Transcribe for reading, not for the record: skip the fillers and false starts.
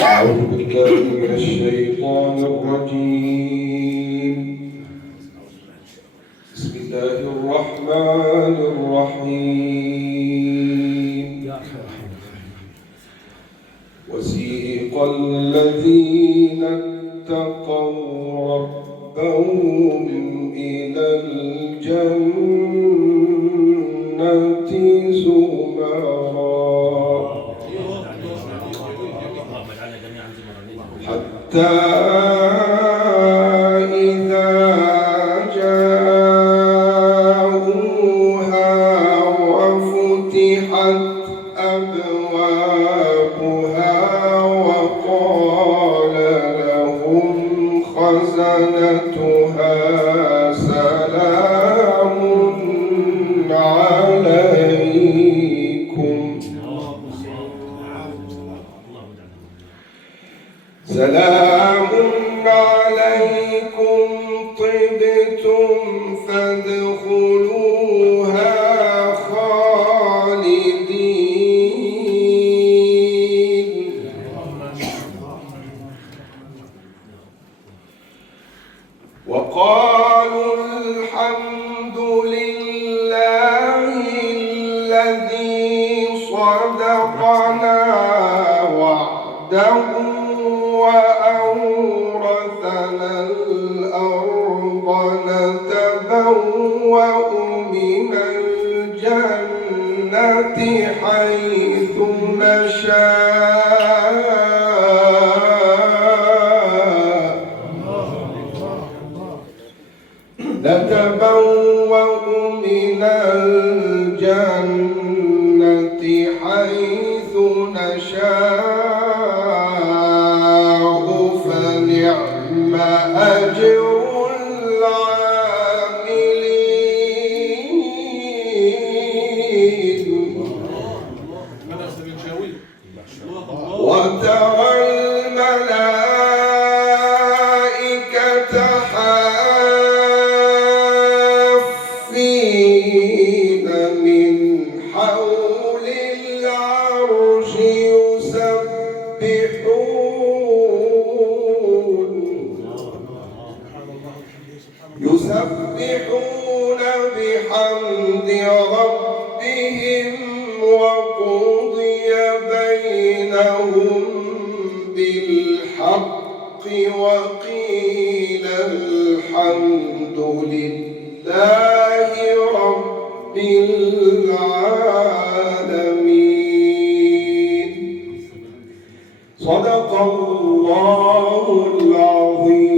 أعوذ بالله من الشيطان الرجيم. بسم الله الرحمن الرحيم. وسيق الذين اتقوا ربهم إلى الجنة زمرا حتى إذا جاءوها وفتحت أبوابها وقال لهم خزنتها سلام عليكم طبتم فادخلوها خالدين. وقالوا الحمد لله الذي صدقنا وعده وأورثنا الأرض نتبوأ من الجنة حيث نشاء فنعم أجر العاملين. وترى الملائكة حافين من حول العرش يسبحون بحمد ربهم وقضي بينهم بالحق وقيل الحمد لله رب العالمين. صدق الله العظيم.